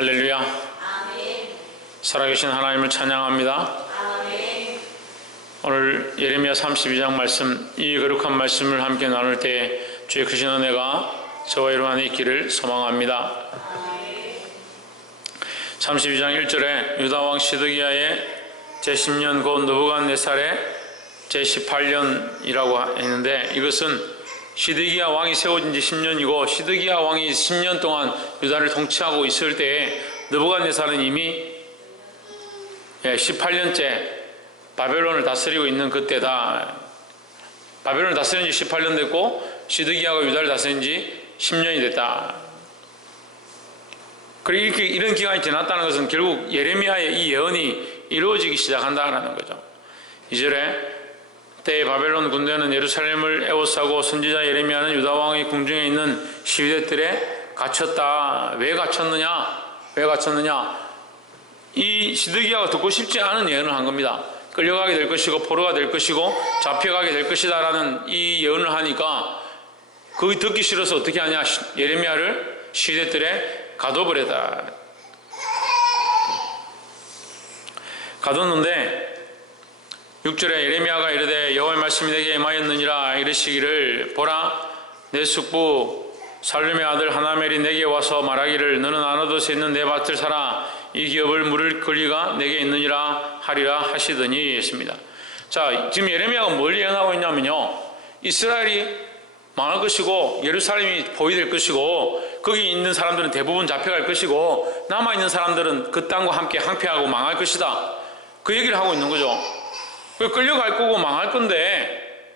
할렐루야. 아멘. 살아계신 하나님을 찬양합니다. 아멘. 오늘 예레미야 32장 말씀, 이 거룩한 말씀을 함께 나눌 때 주의 크신 은혜가 저와 여러분 안에 있기를 소망합니다. 아멘. 32장 1절에 유다왕 시드기야의 제10년 곧 느부갓네살의 제18년이라고 했는데, 이것은 시드기야 왕이 세워진 지 10년이고 시드기야 왕이 10년 동안 유다를 통치하고 있을 때에 느부갓네살은 이미 18년째 바벨론을 다스리고 있는 그때다. 바벨론을 다스린 지 18년 됐고 시드기야가 유다를 다스린 지 10년이 됐다. 그리고 이렇게 이런 기간이 지났다는 것은 결국 예레미야의 이 예언이 이루어지기 시작한다는 거죠. 2절에 때에 바벨론 군대는 예루살렘을 에워싸고 선지자 예레미야는 유다 왕의 궁중에 있는 시위대들에 갇혔다. 왜 갇혔느냐? 이 시드기야가 듣고 싶지 않은 예언을 한 겁니다. 끌려가게 될 것이고 포로가 될 것이고 잡혀가게 될 것이다 라는 이 예언을 하니까 그거 듣기 싫어서 어떻게 하냐? 예레미야를 시위대들에 가둬버렸다. 가뒀는데 6절에 예레미야가 이르되 여호와의 말씀이 내게 임하였느니라 이르시기를 보라 내 숙부 살룸의 아들 하나멜이 내게 와서 말하기를 너는 아나돗에 있는 내 밭을 사라 이 기업을 물을 권리가 내게 있느니라 하리라 하시더니 했습니다. 자, 지금 예레미야가 뭘 예언하고 있냐면요, 이스라엘이 망할 것이고 예루살렘이 포위될 것이고 거기 있는 사람들은 대부분 잡혀갈 것이고 남아있는 사람들은 그 땅과 함께 항폐하고 망할 것이다. 그 얘기를 하고 있는 거죠. 끌려갈 거고 망할 건데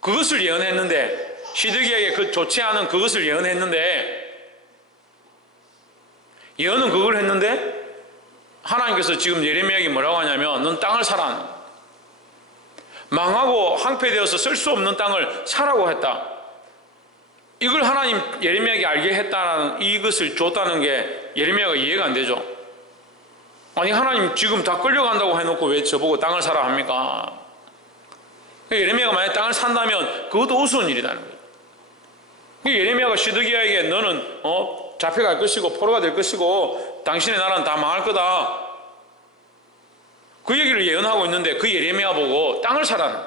그것을 예언했는데, 시드기야에게 그 좋지 않은 그것을 예언했는데, 예언은 그걸 했는데 하나님께서 지금 예레미야에게 뭐라고 하냐면 넌 땅을 사라. 망하고 항폐되어서 쓸 수 없는 땅을 사라고 했다. 이걸 하나님 예레미야에게 알게 했다는, 이것을 줬다는 게 예레미야가 이해가 안 되죠. 아니 하나님 지금 다 끌려간다고 해놓고 왜 저보고 땅을 사라 합니까? 예레미야가 만약에 땅을 산다면 그것도 우스운 일이라는 거예요. 예레미야가 시드기야에게 너는 잡혀갈 것이고 포로가 될 것이고 당신의 나라는 다 망할 거다, 그 얘기를 예언하고 있는데 그 예레미야 보고 땅을 사라는,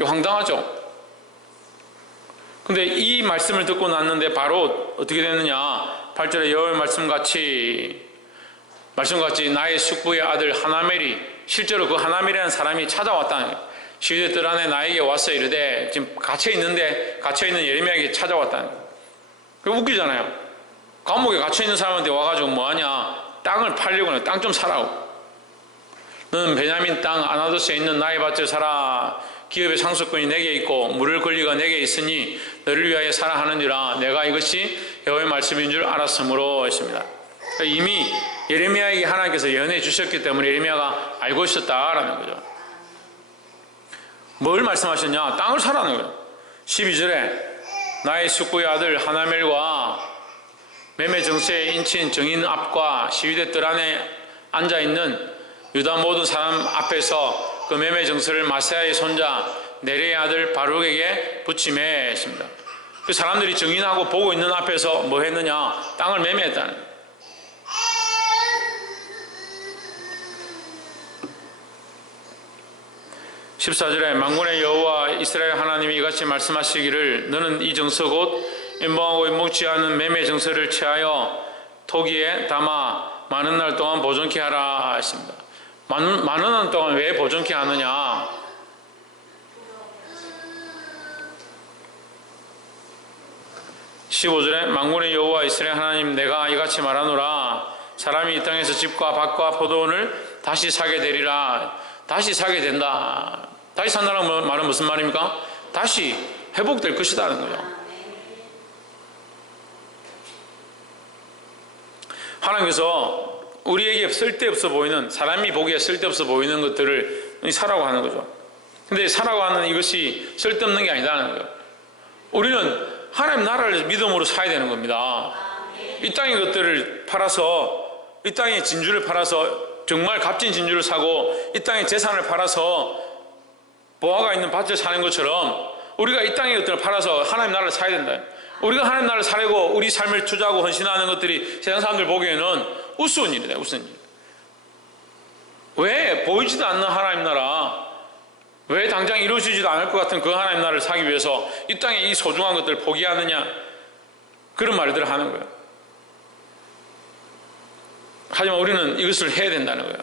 이거 황당하죠. 근데 이 말씀을 듣고 났는데 바로 어떻게 됐느냐? 8절에 여호와의 말씀같이 나의 숙부의 아들 하나멜이, 실제로 그 하나멜이라는 사람이 찾아왔다는 거예요. 시위대들 안에 나에게 와서 이르되, 지금 갇혀있는 예레미야에게 찾아왔다는 거예요. 그거 웃기잖아요. 감옥에 갇혀있는 사람한테 와가지고 뭐하냐? 땅을 팔려고 해. 땅 좀 사라고. 너는 베냐민 땅 아나돗에 있는 나의 밭을 사라. 기업의 상속권이 내게 있고 물을 권리가 내게 있으니 너를 위하여 사라 하느니라. 내가 이것이 여호와의 말씀인 줄 알았으므로 했습니다. 이미 예레미야에게 하나님께서 예언해 주셨기 때문에 예레미야가 알고 있었다라는 거죠. 뭘 말씀하셨냐? 땅을 사라는 거예요. 12절에 나의 숙부의 아들 하나멜과 매매 정세에 인친 정인 앞과 시위대들 안에 앉아있는 유다 모든 사람 앞에서 그 매매 정서를 마세야의 손자 네리의 아들 바룩에게 붙임해 했습니다. 그 사람들이 정인하고 보고 있는 앞에서 뭐 했느냐? 땅을 매매했다는 거예요. 14절에 만군의 여호와 이스라엘 하나님이 이같이 말씀하시기를 너는 이 정서 곧 임봉하고 임봉치 않은 매매 정서를 취하여 토기에 담아 많은 날 동안 보존케 하라 했습니다. 많은 날 동안 왜 보존케 하느냐? (15절에) 만군의 여호와 이스라엘 하나님 내가 이같이 말하노라. 사람이 이 땅에서 집과 밭과 포도원을 다시 사게 되리라. 다시 사게 된다. 다시 산다는 말은 무슨 말입니까? 다시 회복될 것이다는 거죠. 하나님께서 우리에게 쓸데없어 보이는, 사람이 보기에 쓸데없어 보이는 것들을 사라고 하는 거죠. 근데 사라고 하는 이것이 쓸데없는 게 아니다는 거예요. 우리는 하나님 나라를 믿음으로 사야 되는 겁니다. 이 땅의 것들을 팔아서, 이 땅의 진주를 팔아서 정말 값진 진주를 사고 이 땅의 재산을 팔아서 보화가 있는 밭을 사는 것처럼 우리가 이 땅의 것들을 팔아서 하나님 나라를 사야 된다. 우리가 하나님 나라를 살고 우리 삶을 투자하고 헌신하는 것들이 세상 사람들 보기에는 우스운 일이다. 우스운 일. 왜 보이지도 않는 하나님 나라, 왜 당장 이루어지지도 않을 것 같은 그 하나님 나라를 사기 위해서 이 땅에 이 소중한 것들을 포기하느냐, 그런 말들을 하는 거예요. 하지만 우리는 이것을 해야 된다는 거예요.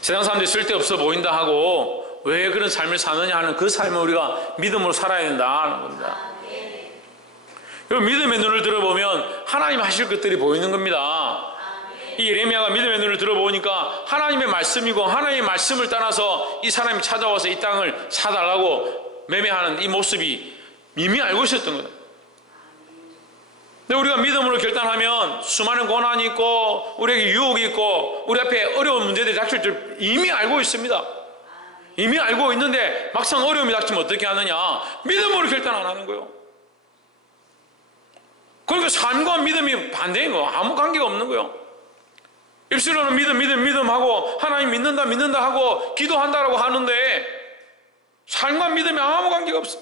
세상 사람들이 쓸데없어 보인다 하고 왜 그런 삶을 사느냐 하는 그 삶을 우리가 믿음으로 살아야 된다는 겁니다. 여러분, 믿음의 눈을 들어보면 하나님 하실 것들이 보이는 겁니다. 이 예레미야가 믿음의 눈을 들어보니까 하나님의 말씀이고 하나님의 말씀을 따라서 이 사람이 찾아와서 이 땅을 사달라고 매매하는 이 모습이 이미 알고 있었던 거예요. 근데 우리가 믿음으로 결단하면 수많은 고난이 있고 우리에게 유혹이 있고 우리 앞에 어려운 문제들이 닥칠 줄 이미 알고 있습니다. 이미 알고 있는데 막상 어려움이 닥치면 어떻게 하느냐? 믿음으로 결단 안 하는 거예요. 그러니까 삶과 믿음이 반대인 거예요. 아무 관계가 없는 거예요. 입술로는 믿음 하고 하나님 믿는다 하고 기도한다라고 하는데 삶과 믿음이 아무 관계가 없어.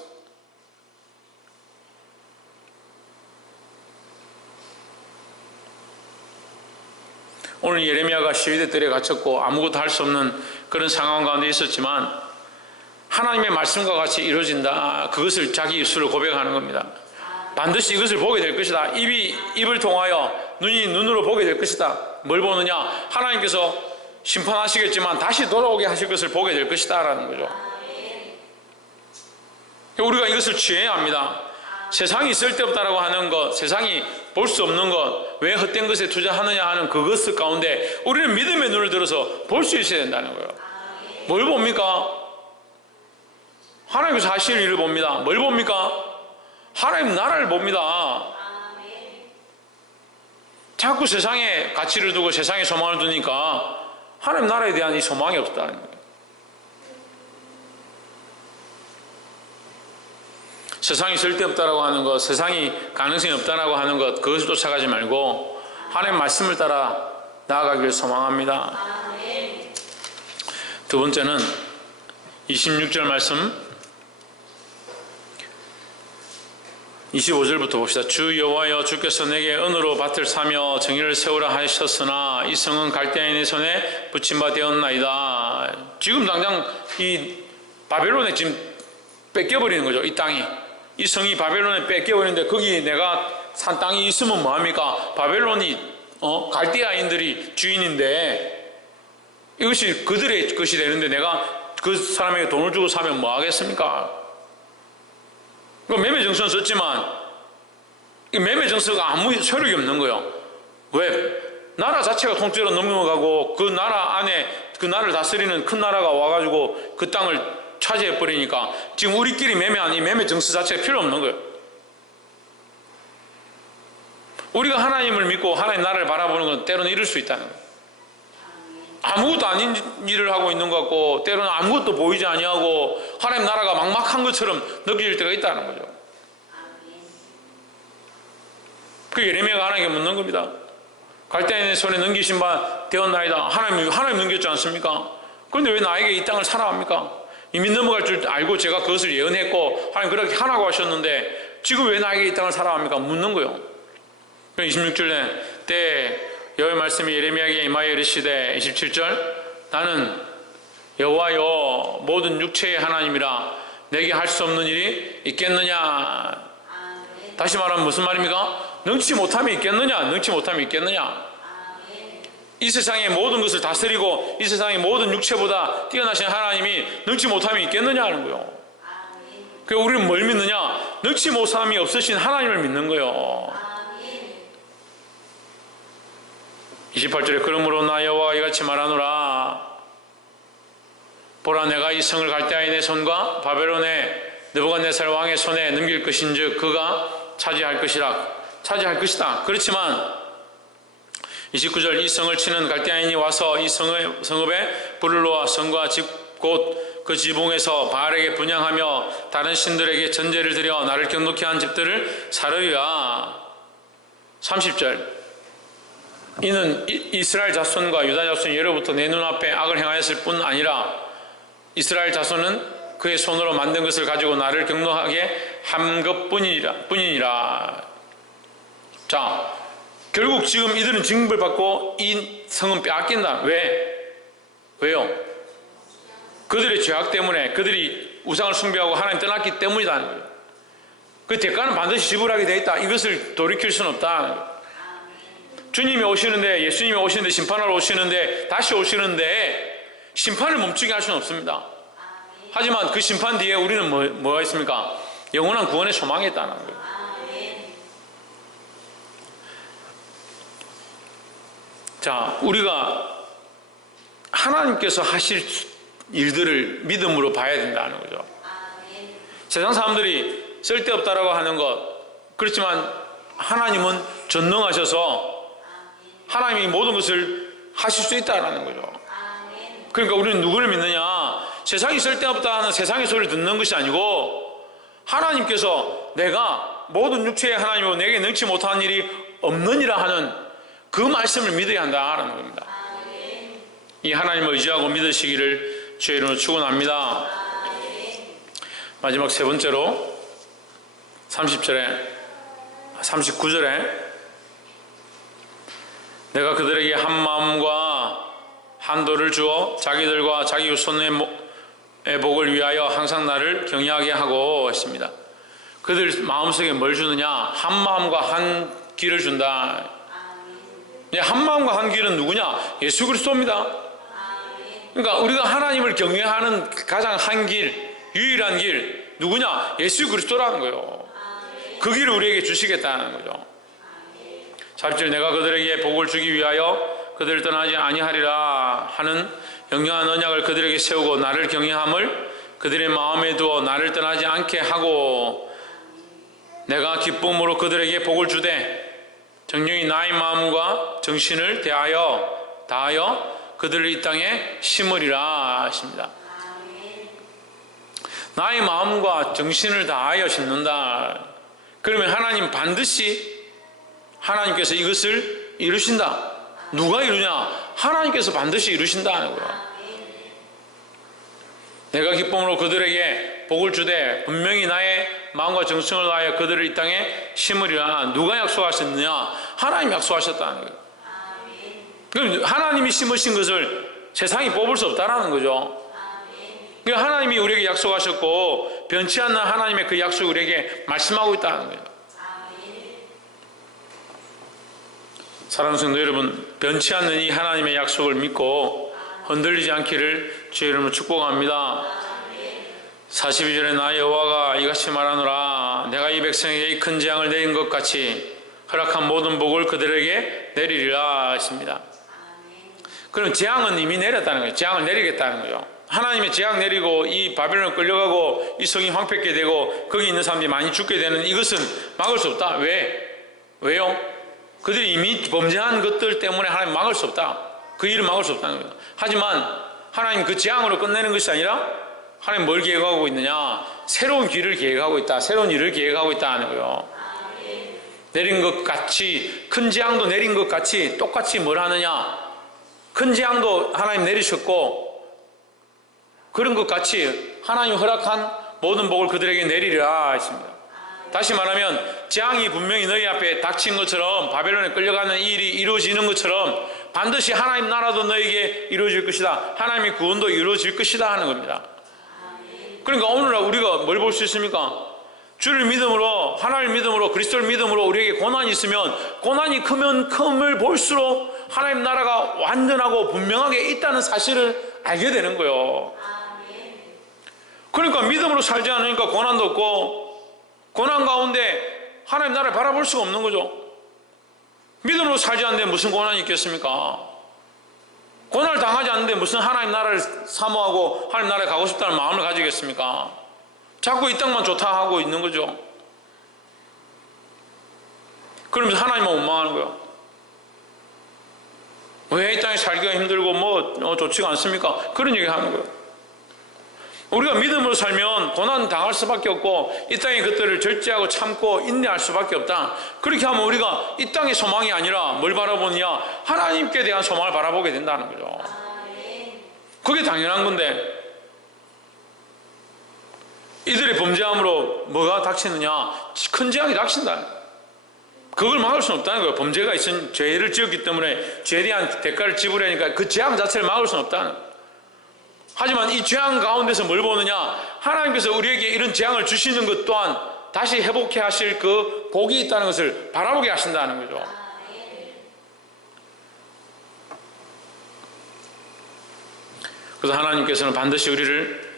오늘 예레미야가 시위대 뜰에 갇혔고 아무것도 할 수 없는 그런 상황 가운데 있었지만 하나님의 말씀과 같이 이루어진다, 그것을 자기 입술로 고백하는 겁니다. 반드시 이것을 보게 될 것이다. 입이 입을 통하여 눈이 눈으로 보게 될 것이다. 뭘 보느냐? 하나님께서 심판하시겠지만 다시 돌아오게 하실 것을 보게 될 것이다 라는 거죠. 우리가 이것을 취해야 합니다. 세상이 쓸데없다라고 하는 것, 세상이 볼 수 없는 것, 왜 헛된 것에 투자하느냐 하는 그것 가운데 우리는 믿음의 눈을 들어서 볼 수 있어야 된다는 거예요. 뭘 봅니까? 하나님께서 하실 일을 봅니다. 뭘 봅니까? 하나님 나라를 봅니다. 자꾸 세상에 가치를 두고 세상에 소망을 두니까 하나님 나라에 대한 이 소망이 없다는 거예요. 세상이 쓸데없다라고 하는 것, 세상이 가능성이 없다라고 하는 것, 그것을 쫓아가지 말고 하나님 말씀을 따라 나아가기를 소망합니다. 두 번째는 26절 말씀 25절부터 봅시다. 주 여호와여, 주께서 내게 은으로 밭을 사며 정의를 세우라 하셨으나 이 성은 갈대아인의 손에 붙임 바 되었나이다. 지금 당장 이 바벨론에 지금 뺏겨버리는 거죠. 이 땅이, 이 성이 바벨론에 뺏겨버리는데 거기 내가 산 땅이 있으면 뭐합니까? 바벨론이 갈대아인들이 주인인데 이것이 그들의 것이 되는데 내가 그 사람에게 돈을 주고 사면 뭐 하겠습니까? 매매 정서는 썼지만 이 매매 정서가 아무 효력이 없는 거예요. 왜? 나라 자체가 통째로 넘어가고 그 나라 안에 그 나라를 다스리는 큰 나라가 와가지고 그 땅을 차지해버리니까 지금 우리끼리 매매한 이 매매 정서 자체가 필요 없는 거예요. 우리가 하나님을 믿고 하나님 나라를 바라보는 건 때로는 이럴 수 있다는 거예요. 아무것도 아닌 일을 하고 있는 것 같고 때로는 아무것도 보이지 아니하고 하나님 나라가 막막한 것처럼 느껴질 때가 있다는 거죠. 그 예레미야가 하나님께 묻는 겁니다. 갈대아인의 손에 넘기신 바 되었나이다. 하나님 넘겼지 않습니까? 그런데 왜 나에게 이 땅을 사라 합니까? 이미 넘어갈 줄 알고 제가 그것을 예언했고 하나님 그렇게 하라고 하셨는데 지금 왜 나에게 이 땅을 사라 합니까? 묻는 거예요. 26절에 때 여호와의 말씀이 예레미야에게 임하여 이르시되 27절 나는 여호와여 모든 육체의 하나님이라 내게 할 수 없는 일이 있겠느냐. 다시 말하면 무슨 말입니까? 능치 못함이 있겠느냐? 능치 못함이 있겠느냐? 이 세상의 모든 것을 다스리고 이 세상의 모든 육체보다 뛰어나신 하나님이 능치 못함이 있겠느냐 하는 거예요. 그래서 우리는 뭘 믿느냐? 능치 못함이 없으신 하나님을 믿는 거예요. 28절에 그러므로 나 여호와가 이같이 말하노라. 보라, 내가 이 성을 갈대아인의 손과 바벨론의 느부갓네살 왕의 손에 넘길 것인즉 그가 차지할 것이다. 그렇지만 29절 이 성을 치는 갈대아인이 와서 이 성읍에 불을 놓아 성과 집 곧 그 지붕에서 바알에게 분향하며 다른 신들에게 전제를 드려 나를 경독케 한 집들을 사르리라. 30절 이는 이스라엘 자손과 유다 자손이 예로부터 내 눈앞에 악을 행하였을 뿐 아니라 이스라엘 자손은 그의 손으로 만든 것을 가지고 나를 경노하게 한 것뿐이니라. 자, 결국 지금 이들은 징벌 받고 이 성은 빼앗긴다. 왜요? 그들의 죄악 때문에, 그들이 우상을 숭배하고 하나님 떠났기 때문이라는 거예요. 그 대가는 반드시 지불하게 되어 있다. 이것을 돌이킬 수는 없다. 주님이 오시는데, 예수님이 오시는데, 심판하러 오시는데, 다시 오시는데 심판을 멈추게 할 수는 없습니다. 하지만 그 심판 뒤에 우리는 뭐가 있습니까? 영원한 구원의 소망이 있다는 거예요. 자, 우리가 하나님께서 하실 일들을 믿음으로 봐야 된다는 거죠. 세상 사람들이 쓸데없다라고 하는 것, 그렇지만 하나님은 전능하셔서 하나님이 모든 것을 하실 수 있다는 거죠. 그러니까 우리는 누구를 믿느냐? 세상이 쓸데없다 하는 세상의 소리를 듣는 것이 아니고 하나님께서 내가 모든 육체의 하나님이고 내게 능치 못한 일이 없느니라 하는 그 말씀을 믿어야 한다는 겁니다. 이 하나님을 의지하고 믿으시기를 주의 이름으로 축원합니다. 마지막 세 번째로 39절에 내가 그들에게 한 마음과 한 도를 주어 자기들과 자기 후손의 복을 위하여 항상 나를 경외하게 하고 했습니다. 그들 마음속에 뭘 주느냐? 한 마음과 한 길을 준다. 한 마음과 한 길은 누구냐? 예수 그리스도입니다. 그러니까 우리가 하나님을 경외하는 가장 한 길, 유일한 길 누구냐? 예수 그리스도라는 거예요. 그 길을 우리에게 주시겠다는 거죠. 40절 내가 그들에게 복을 주기 위하여 그들을 떠나지 아니하리라 하는 영영한 언약을 그들에게 세우고 나를 경외함을 그들의 마음에 두어 나를 떠나지 않게 하고 내가 기쁨으로 그들에게 복을 주되 정령이 나의 마음과 정신을 다하여 그들을 이 땅에 심으리라 하십니다. 나의 마음과 정신을 다하여 심는다. 그러면 하나님 반드시 하나님께서 이것을 이루신다. 누가 이루냐? 하나님께서 반드시 이루신다는 거야. 내가 기쁨으로 그들에게 복을 주되 분명히 나의 마음과 정성을 다하여 그들을 이 땅에 심으리라. 누가 약속하셨느냐? 하나님 약속하셨다는 거예요. 그럼 하나님이 심으신 것을 세상이 뽑을 수 없다는 거죠. 그러니까 하나님이 우리에게 약속하셨고 변치 않는 하나님의 그 약속을 우리에게 말씀하고 있다는 거예요. 사랑하는 성도 여러분, 변치 않는 이 하나님의 약속을 믿고 흔들리지 않기를 주의 이름으로 축복합니다. 42절에 나 여호와가 이같이 말하노라. 내가 이 백성에게 이 큰 재앙을 내린 것 같이 허락한 모든 복을 그들에게 내리리라 하십니다. 그럼 재앙은 이미 내렸다는 거예요. 재앙을 내리겠다는 거죠. 하나님의 재앙 내리고 이 바벨론을 끌려가고 이 성이 황폐게 되고 거기 있는 사람들이 많이 죽게 되는 이것은 막을 수 없다. 왜요? 그들이 이미 범죄한 것들 때문에 하나님 막을 수 없다. 그 일을 막을 수 없다는 거예요. 하지만 하나님 그 재앙으로 끝내는 것이 아니라 하나님 뭘 계획하고 있느냐? 새로운 길을 계획하고 있다. 새로운 일을 계획하고 있다는 거예요. 내린 것 같이 큰 재앙도 내린 것 같이 똑같이 뭘 하느냐? 큰 재앙도 하나님 내리셨고 그런 것 같이 하나님 허락한 모든 복을 그들에게 내리리라 했습니다. 다시 말하면 재앙이 분명히 너희 앞에 닥친 것처럼 바벨론에 끌려가는 이 일이 이루어지는 것처럼 반드시 하나님 나라도 너에게 이루어질 것이다. 하나님의 구원도 이루어질 것이다 하는 겁니다. 그러니까 오늘날 우리가 뭘 볼 수 있습니까? 주를 믿음으로, 하나님을 믿음으로, 그리스도를 믿음으로 우리에게 고난이 있으면 고난이 크면 큼을 볼수록 하나님 나라가 완전하고 분명하게 있다는 사실을 알게 되는 거예요. 그러니까 믿음으로 살지 않으니까 고난도 없고 고난 가운데 하나님 나라를 바라볼 수가 없는 거죠. 믿음으로 살지 않는데 무슨 고난이 있겠습니까? 고난을 당하지 않는데 무슨 하나님 나라를 사모하고 하나님 나라에 가고 싶다는 마음을 가지겠습니까? 자꾸 이 땅만 좋다 하고 있는 거죠. 그러면서 하나님만 원망하는 거예요. 왜 이 땅에 살기가 힘들고 좋지가 않습니까? 그런 얘기 하는 거예요. 우리가 믿음으로 살면 고난 당할 수밖에 없고 이 땅의 것들을 절제하고 참고 인내할 수밖에 없다. 그렇게 하면 우리가 이 땅의 소망이 아니라 뭘 바라보느냐? 하나님께 대한 소망을 바라보게 된다는 거죠. 그게 당연한 건데 이들의 범죄함으로 뭐가 닥치느냐? 큰 재앙이 닥친다. 그걸 막을 수는 없다는 거예요. 범죄가 있은 죄를 지었기 때문에 죄에 대한 대가를 지불하니까 그 재앙 자체를 막을 수는 없다는 거예요. 하지만 이 재앙 가운데서 뭘 보느냐? 하나님께서 우리에게 이런 재앙을 주시는 것 또한 다시 회복해 하실 그 복이 있다는 것을 바라보게 하신다는 거죠. 그래서 하나님께서는 반드시 우리를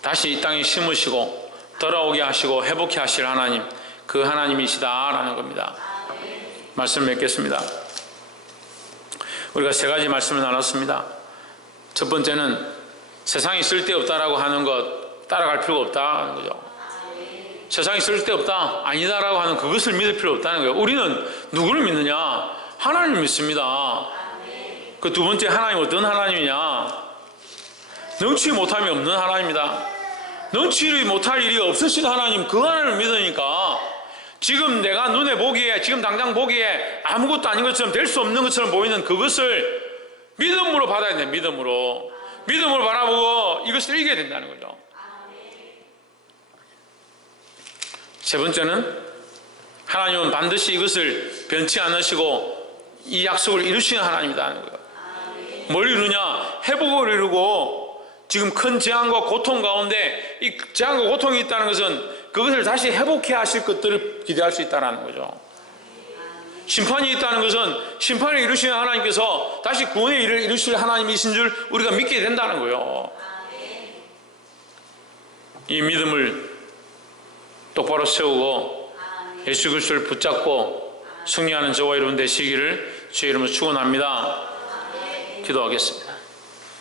다시 이 땅에 심으시고 돌아오게 하시고 회복해 하실 하나님, 그 하나님이시다라는 겁니다. 말씀을 맺겠습니다. 우리가 세 가지 말씀을 나눴습니다. 첫 번째는 세상이 쓸데없다라고 하는 것 따라갈 필요가 없다는 거죠. 세상이 쓸데없다, 아니다라고 하는 그것을 믿을 필요 없다는 거예요. 우리는 누구를 믿느냐? 하나님을 믿습니다. 그 두 번째, 하나님 어떤 하나님이냐? 능치 못함이 없는 하나님이다. 능치 못할 일이 없으신 하나님, 그 하나님을 믿으니까 지금 내가 눈에 보기에, 지금 당장 보기에 아무것도 아닌 것처럼, 될 수 없는 것처럼 보이는 그것을 믿음으로 받아야 돼. 믿음으로 바라보고 이것을 이겨야 된다는 거죠. 세 번째는 하나님은 반드시 이것을 변치 않으시고 이 약속을 이루시는 하나님이라는 거예요. 뭘 이루냐? 회복을 이루고, 지금 큰 재앙과 고통 가운데 이 재앙과 고통이 있다는 것은 그것을 다시 회복해 하실 것들을 기대할 수 있다는 거죠. 심판이 있다는 것은 심판을 이루시는 하나님께서 다시 구원의 일을 이루실 하나님이신 줄 우리가 믿게 된다는 거예요. 이 믿음을 똑바로 세우고 예수 그리스도를 붙잡고 승리하는 저와 여러분 되시기를 주의 이름으로 축원합니다. 기도하겠습니다.